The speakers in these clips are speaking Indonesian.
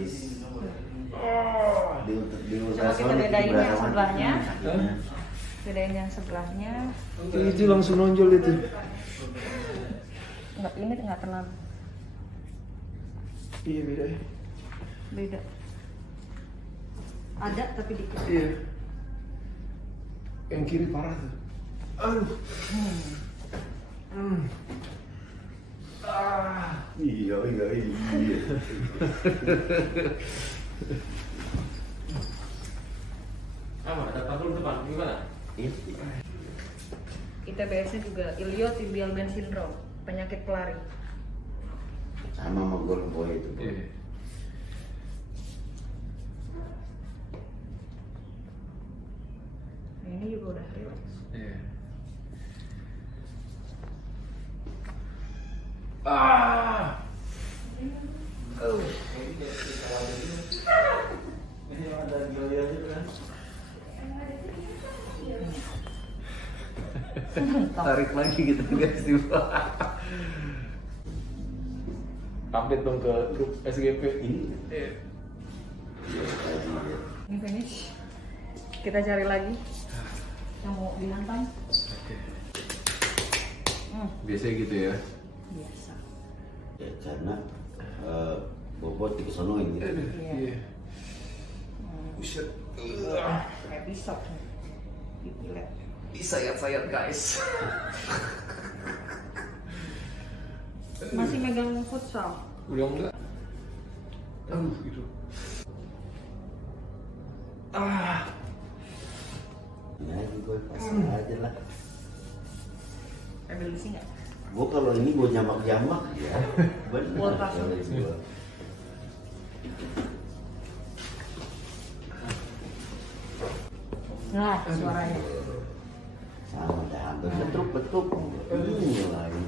drastis. Coba kita bedain yang sebelahnya. Bedain yang sebelahnya. Itu langsung nonjol itu. Enggak, ini nggak terlalu. Iya beda ya. Beda. Ada tapi dikit. Iya. Yang kiri parah tuh. Aduh. Iya. Apa? Ada tabung depan gimana? ITBS-nya juga iliotibial band syndrome, penyakit pelari. Sama sama gue boy itu. Iya. Nah, ini juga udah relax. Iya. Tarik lagi gitu guys. Update dong ke grup SGP. Ini. Iya. Ini finish. Kita cari lagi yang mau dihantam. Oke. Biasanya gitu ya. Biasa. Ya karena bobot dikesonoin gitu. Iya. Buset. Kayak pisau nih. Dipilet. Disayat-sayat guys. Masih megang futsal. Udah enggak? Aduh gitu. Ya gue pasang aja lah. Ambil isi nggak? Gue kalau ini gue jamak-jamak ya. Bener. Buat apa? Kalau ini gua. Nah, suaranya. Sama dah hampir betruk. Lagi.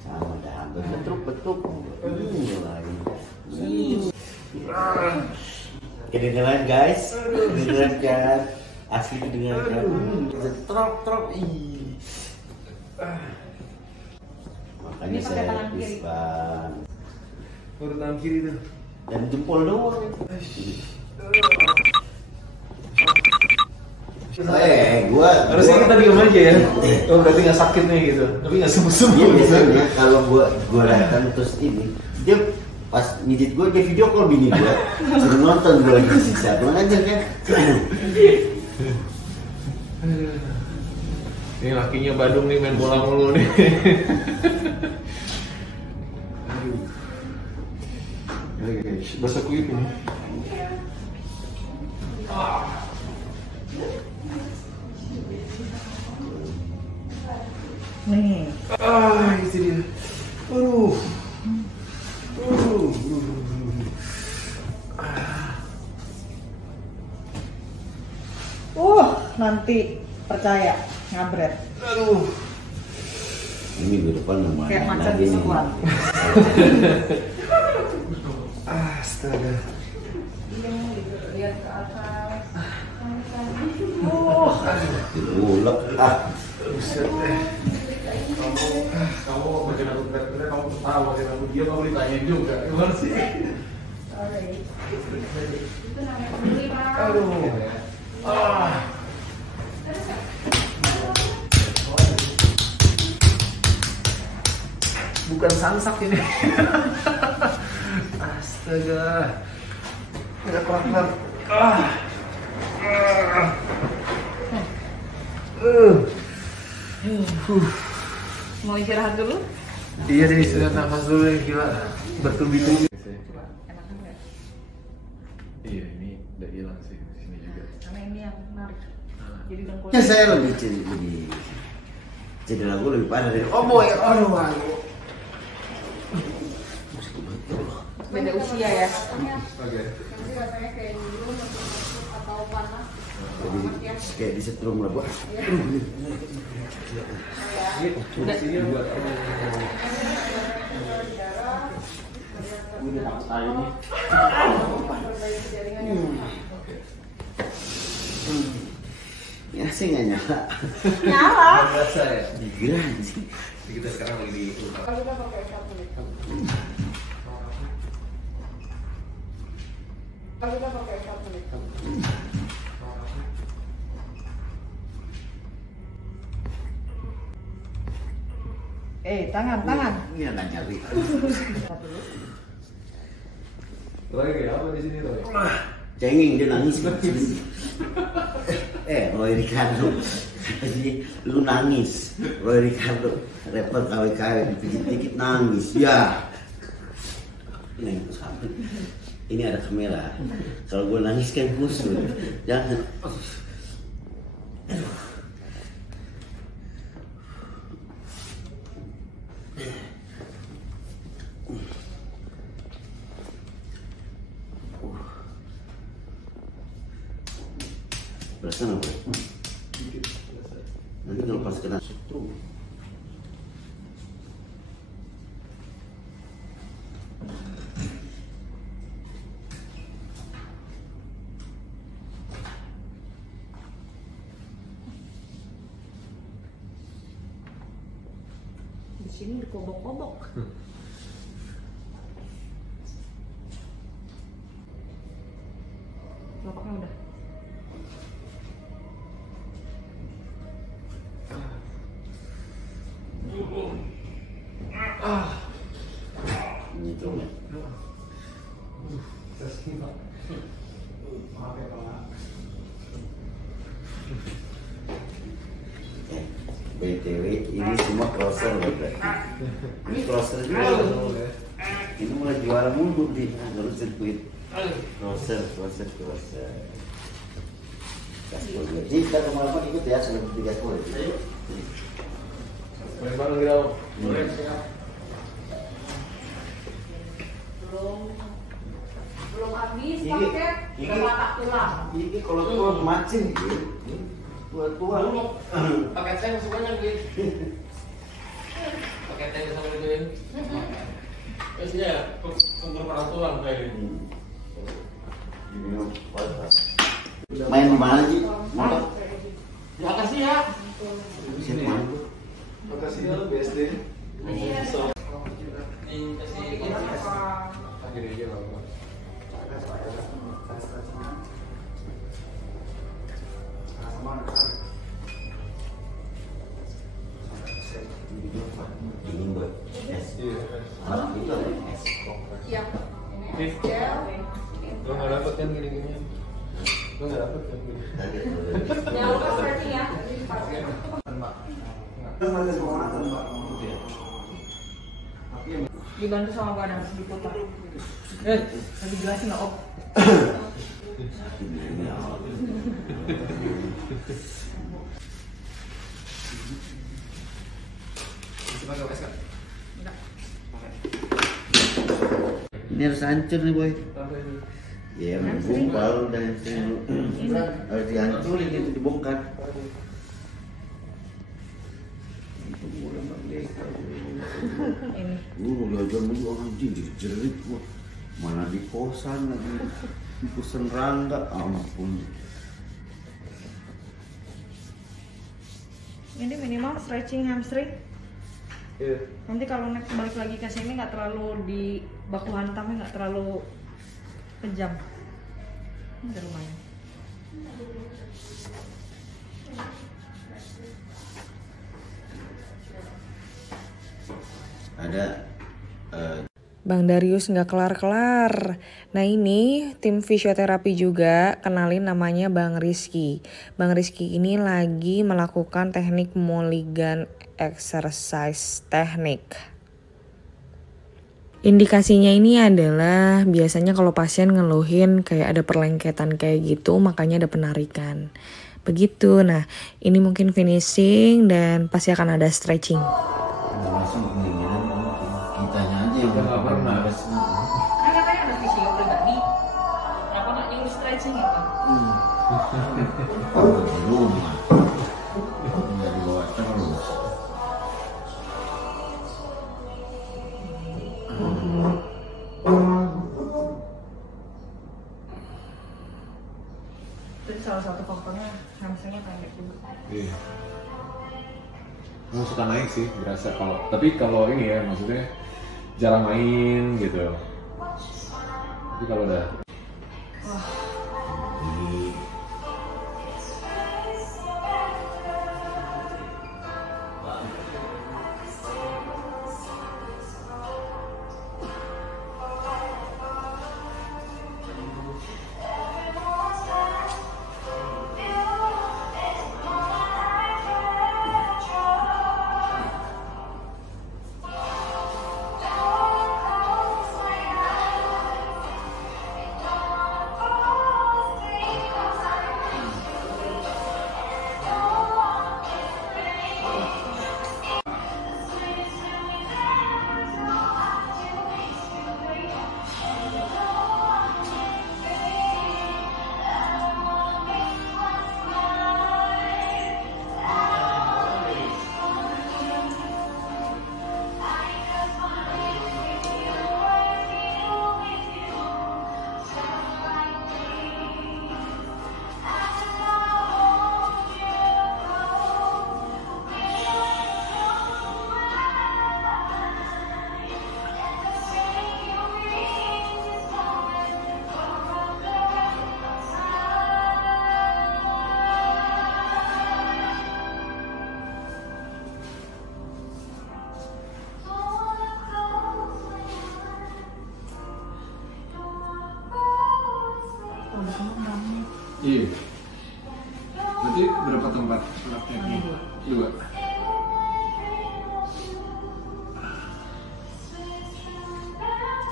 Sama dah hampir betruk. Lagi. Kedengeran guys, kedengeran kan, asli kedengeran kan, trok. Makanya Ini pakai saya tangan kiri. pispan Baru tangan kiri tuh. dan jempol doang. Gua Harusnya kita diam aja ya. Oh berarti nggak sakit nih gitu. Tapi nggak Iya sembuh-sembuh. biasanya kalau gua datang terus ini dia pas mijit gua dia video call bini gua suruh nonton gua lagi sisa pulang aja kan. Ini lakinya Badung nih main bola mulu nih. Aduh. Guys, basah kuyup ini. Nih. Itu dia. Aduh. Nanti percaya ngabret. Aduh. Ini di depan lumayan Kayak macan lagi di nih. squat. Astaga. Lihat ke atas. Diulek Buset deh. Kamu bagian aku berat-berat, kamu ketawa, bagian aku diam, kamu ditanya juga. Gimana sih? Itu namanya pembeli, Pak. Aduh. Bukan samsak ini. Astaga. Nggak kelar-kelar. Mau istirahat dulu? Iya deh, istirahat nafas dulu ya, gila. Bertubi-tubi. Enak enggak? Iya, ini udah hilang sih di sini juga. Karena ini yang menarik. Jadi dengkul. ya saya lebih cedera gue lebih parah dari boy. Aduh. Beda usia ya. Oke. Rasanya kayak dulu atau panas. Jadi kayak disetrum lah gua. Udah. Ya sih nggak nyala. Nyala. Biasa ya. Gila sih. Kita sekarang lagi di Kalau kita pakai satu nih. Kita pakai 4 menit. Tangan. Iya nggak nyari. Roy kayak apa di sini Roy? Cengeng dia nangis. Roy Ricardo. Jadi lu nangis. Roy Ricardo, rapper KW-KW dikit-dikit nangis. Ya. Ini ada kamera. Kalau gue nangis kan kusut. Jangan. Perasaan apa? Nanti kalau pas kena setrum. Di sini dikobok-kobok. Telapaknya udah. Ini tuh. Maaf ya Pak. BTW ini semua crosser berarti. Ini crosser juga. Ini mulai juara mundur di jalur sirkuit. Crosser. Gaspol. Jadi kita kemana-mana ikut ya sebelum 3 gaspol. Boleh banget kita. Boleh. Belum habis pakai patah tulang. Ini kalau tua macin gitu. Tua. Paket saya masih banyak gitu. Paket saya sama gituin. Biasanya sumber parah tulang kayak gitu. Main di mana sih? Motor? Makasih ya. Siapa main? Makasih ya BSD. Ini kasih Gini aja Pak. Dingin buat es. Alat itu ada es. Iya. Ini gel. Lo nggak dapet kan gini-gini? Lo nggak dapet kan gini? Jangan lupa stretching ya. Dibantu sama badan diputar. Lagi jelasin nggak, Om? Masih pakai es kan? Enggak. Ini harus hancur nih boy. Apa ini? Ya menggumpal dan harus dihancurin gitu dibongkar. Itu mulai merdeka. Ini. Belajar dulu anjing jerit gua. Mana di kosan lagi. Di kosan Rangga, ampun. Ini minimal stretching hamstring. Iya. Nanti kalau next balik lagi ke sini nggak terlalu di baku hantamnya nggak terlalu kejam. Udah lumayan. Ada Bang Darius nggak kelar-kelar. Nah ini tim fisioterapi juga, kenalin namanya Bang Rizky. Bang Rizky ini lagi melakukan teknik Mulligan exercise teknik. Indikasinya ini adalah biasanya kalau pasien ngeluhin kayak ada perlengketan kayak gitu, makanya ada penarikan. Begitu, nah ini mungkin finishing dan pasti akan ada stretching. langsung keinginan kitanya aja yang nggak pernah. Kan katanya ada fisio pribadi. Kenapa nggak nyuruh stretching itu? di rumah nggak dibawa terus. Itu salah satu faktornya hamstringnya pendek juga. Iya. Emang suka naik sih, berasa kalau. Tapi kalau ini ya, maksudnya jarang main gitu. Tapi kalau udah. Wah, Iya. Berarti berapa tempat prakteknya? Dua.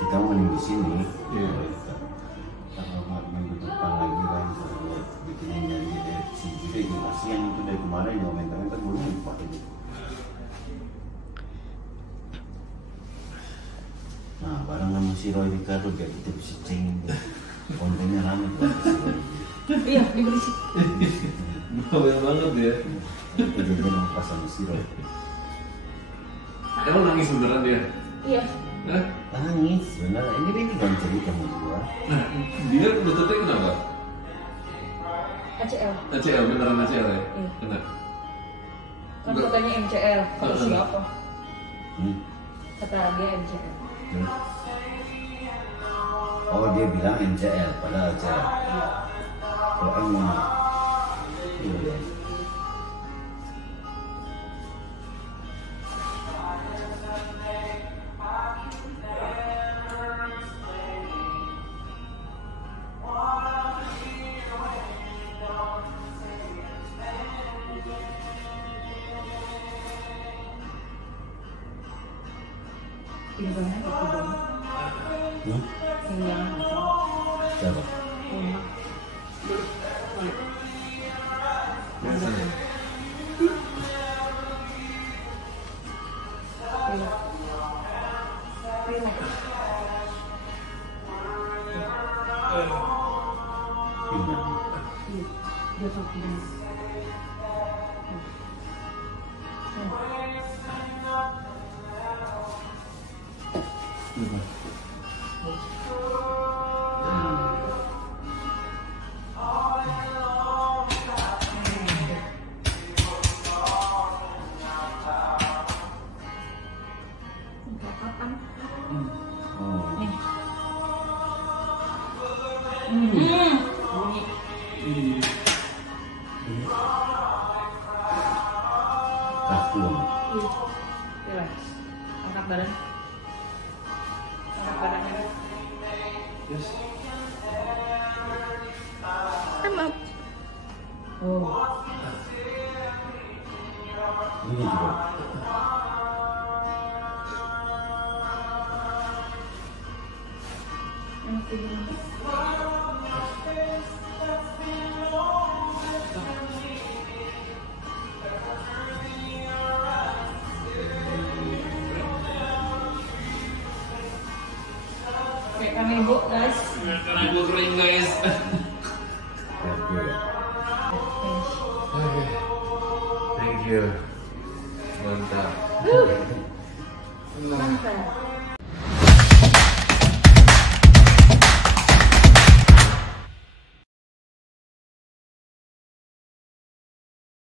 Kita mau mending di sini. Iya. Karena minggu depan lagi kan kalau bikin nyanyi dari si Jude itu kasihan itu dari kemarin yang mental-mental belum lupa itu. Nah, barang sama si Roy Ricardo biar kita bisa cengin kontennya rame tuh. Iya, diberisik. Bawel banget ya. Kita juga pas sama si Roy. Emang nangis beneran dia? Iya. Hah? Nangis, benar. Ini kan cerita sama gua. Nah, dia lututnya kenapa? ACL. ACL, beneran ACL ya? Iya. Kena. Kan katanya MCL. Kata siapa? Kata dia MCL. Oh, dia bilang MCL, padahal ACL. Kalau M mana? Iya. Pinggangnya kaki banget. Pinggangnya kaki. Siapa? Rumah. Biasanya. Relax. Relax. Pinggang. Iya. Dia kaki banget. Oh. Nih. Bunyi. Kaku. Iya. Relax. Angkat badan. Angkat badannya. Yes. Emang. Oh. Ini juga. Enak ini. Kayak kami ibu guys. Karena gue kering guys. Kaku ya. Thank you. Mantap. Mantap.